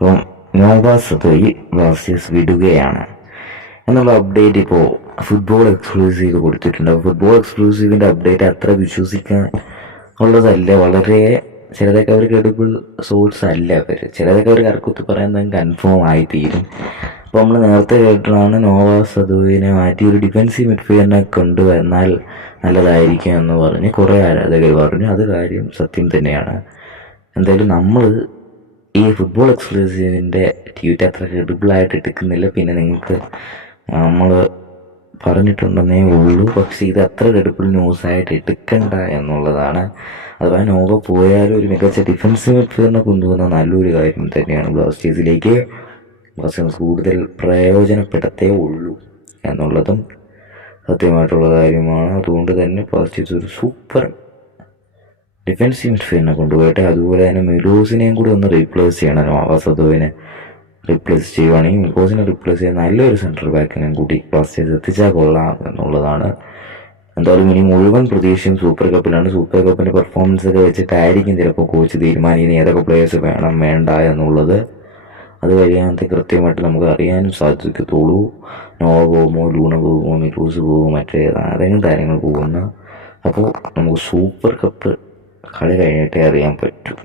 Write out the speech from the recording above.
അപ്പം നോവാസ് ഈ ബ്ലാസ്റ്റേഴ്സ് വിടുകയാണ്. എന്നുള്ള അപ്ഡേറ്റ് ഇപ്പോൾ ഫുട്ബോൾ എക്സ്ക്ലൂസീവ് കൊടുത്തിട്ടുണ്ട്. ഫുട്ബോൾ എക്സ്ക്ലൂസീവിന്റെ അപ്ഡേറ്റ് അത്ര വിശ്വസിക്കാൻ ഉള്ളതല്ല. വളരെ ചിലതൊക്കെ അവർ ക്രെഡിബിൾ സോഴ്സ് അല്ല അവർ ചിലതൊക്കെ അവർ കറക്കുത്തി പറയാൻ കൺഫേം ആയി തീരും അപ്പോൾ നമ്മൾ നേരത്തെ കേട്ടതാണ് നോവ സദുവിനെ മാറ്റി ഒരു ഡിഫൻസീവ് മിഡ്ഫീൽഡിനെ കൊണ്ടുവന്നാൽ നല്ലതായിരിക്കും എന്ന് പറഞ്ഞ് കുറേ ആരാധകർ പറഞ്ഞു. അത് കാര്യം സത്യം തന്നെയാണ്. എന്തായാലും നമ്മൾ ഈ ഫുട്ബോൾ എക്സ്ക്ലൂസീവിന്റെ ട്വീറ്റ് അത്ര ക്രെഡിബിളായിട്ട് എടുക്കുന്നില്ല. പിന്നെ നിങ്ങൾക്ക് നമ്മൾ പറഞ്ഞിട്ടുണ്ടെന്നേ ഉള്ളൂ. പക്ഷേ ഇത് അത്ര ക്രെഡിബിൾ ന്യൂസായിട്ട് എടുക്കണ്ട എന്നുള്ളതാണ്. അഥവാ നോവ പോയാലും ഒരു മികച്ച ഡിഫൻസ് മിഡ്ഫീൽഡിനെ കൊണ്ടുവന്ന നല്ലൊരു കാര്യം തന്നെയാണ് ബ്ലാസ്റ്റേഴ്സിലേക്ക്. ബ്ലാസ്റ്റേഴ്സ് കൂടുതൽ പ്രയോജനപ്പെടത്തേ ഉള്ളൂ എന്നുള്ളതും സത്യമായിട്ടുള്ള കാര്യമാണ്. അതുകൊണ്ട് തന്നെ ബ്ലാസ്റ്റേഴ്സ് ഒരു സൂപ്പർ ഡിഫൻസീവ് മിഡ്ഫീൽഡിനെ കൊണ്ടുപോയിട്ട് അതുപോലെ തന്നെ മിലൂസിനെയും കൂടി ഒന്ന് റീപ്ലേസ് ചെയ്യണം. ആവാസതുവിനെ റീപ്ലേസ് ചെയ്യുവാണെങ്കിൽ മിലൂസിനെ റീപ്ലേസ് ചെയ്യാൻ നല്ലൊരു സെൻട്രൽ ബാക്കിനെയും കൂടി ബ്ലാസ്റ്റേഴ്സ് എത്തിച്ചാൽ കൊള്ളാം എന്നുള്ളതാണ്. എന്തായാലും ഇനി മുഴുവൻ പ്രതീക്ഷയും സൂപ്പർ കപ്പിലാണ് സൂപ്പർ കപ്പിന്റെ പെർഫോമൻസ് ഒക്കെ വെച്ചിട്ടായിരിക്കും ചിലപ്പോൾ കോച്ച് തീരുമാനിക്കുന്നത് ഏതൊക്കെ പ്ലേയേഴ്സ് വേണം വേണ്ട എന്നുള്ളത്. അത് കഴിയാതെ കൃത്യമായിട്ട് നമുക്ക് അറിയാനും സാധിക്കത്തുള്ളൂ. നോവ പോകുമോ ലൂണ പോകുമോ മിലൂസ് പോകുമോ മറ്റേ ഏതെങ്കിലും കാര്യങ്ങൾ പോകുന്ന. അപ്പോൾ നമുക്ക് സൂപ്പർ കപ്പ് കളി കഴിഞ്ഞിട്ടേ അറിയാൻ പറ്റും.